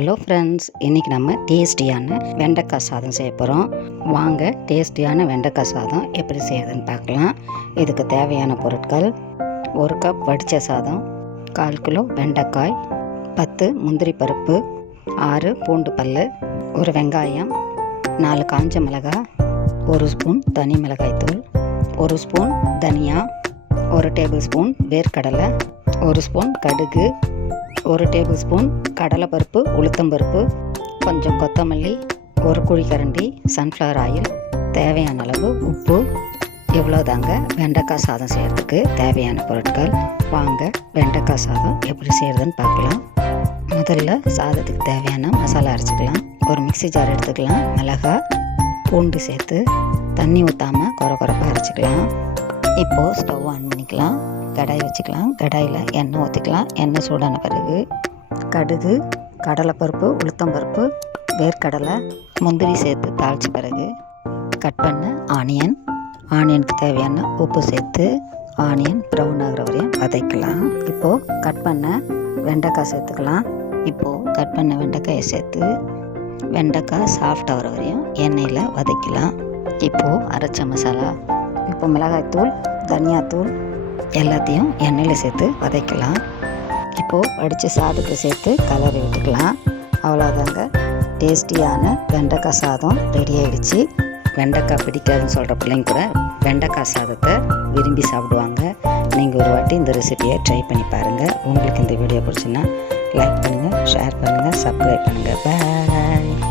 Hello friends, இன்றைக்கி நம்ம டேஸ்டியான வெண்டைக்காய் சாதம் செய்ய போகிறோம். வாங்க டேஸ்டியான வெண்டைக்காய் சாதம் எப்படி செய்யறதுன்னு பார்க்கலாம். இதுக்கு தேவையான பொருட்கள்: 1 கப் வடித்த சாதம், 1/4 கிலோ வெண்டைக்காய், 10 முந்திரி பருப்பு, 6 பூண்டு பல், 1 வெங்காயம், 4 காஞ்ச மிளகாய், 1 ஸ்பூன் தனி மிளகாய்த்தூள், 1 ஸ்பூன் தனியா, 1 டேபிள் ஸ்பூன் வேர்க்கடலை, 1 ஸ்பூன் கடுகு, 1 டேபிள் ஸ்பூன் கடலைப்பருப்பு, உளுத்தம்பருப்பு, கொஞ்சம் கொத்தமல்லி, 1 குழிக்கரண்டி சன்ஃப்ளவர் ஆயில், தேவையான அளவு உப்பு. இவ்வளோதாங்க வெண்டைக்காய் சாதம் செய்கிறதுக்கு தேவையான பொருட்கள். வாங்க வெண்டைக்காய் சாதம் எப்படி செய்கிறதுன்னு பார்க்கலாம். முதல்ல சாதத்துக்கு தேவையான மசாலா அரைச்சிக்கலாம். ஒரு மிக்ஸி ஜார் எடுத்துக்கலாம். மிளகாய், பூண்டு சேர்த்து தண்ணி ஊற்றாமல் கொரப்பாக அரைச்சிக்கலாம். இப்போது ஸ்டவ் ஆன் பண்ணிக்கலாம். கடாய் வச்சுக்கலாம். கடாயில் எண்ணெய் ஊற்றிக்கலாம். எண்ணெய் சூடான பிறகு கடுகு, கடலைப்பருப்பு, உளுத்தம்பருப்பு, வேர்க்கடலை, முந்திரி சேர்த்து தாளித்த பிறகு கட் பண்ண ஆனியனுக்கு தேவையான உப்பு சேர்த்து ஆனியன் ப்ரௌன் ஆகிற வரையும் வதக்கலாம். இப்போது கட் பண்ண வெண்டைக்காய் சேர்த்துக்கலாம். இப்போது கட் பண்ண வெண்டைக்காயை சேர்த்து வெண்டைக்காய் சாஃப்ட் ஆகிற வரையும் எண்ணெயில் வதக்கலாம். இப்போது அரைச்ச மசாலா, இப்போ மிளகாய்த்தூள், தனியாத்தூள் எல்லாத்தையும் எண்ணெயில் சேர்த்து வதக்கலாம். இப்போது வடித்த சாதத்தை சேர்த்து கலரி விட்டுக்கலாம். அவ்வளோதாங்க, டேஸ்டியான வெண்டைக்காய் சாதம் ரெடி ஆகிடுச்சு. வெண்டைக்காய் பிடிக்காதுன்னு சொல்கிற பிள்ளைங்க கூட வெண்டைக்காய் சாதத்தை விரும்பி சாப்பிடுவாங்க. நீங்கள் ஒரு வாட்டி இந்த ரெசிபியை ட்ரை பண்ணி பாருங்கள். உங்களுக்கு இந்த வீடியோ பிடிச்சுன்னா லைக் பண்ணுங்கள், ஷேர் பண்ணுங்கள், சப்ஸ்கிரைப் பண்ணுங்கள். பாய்.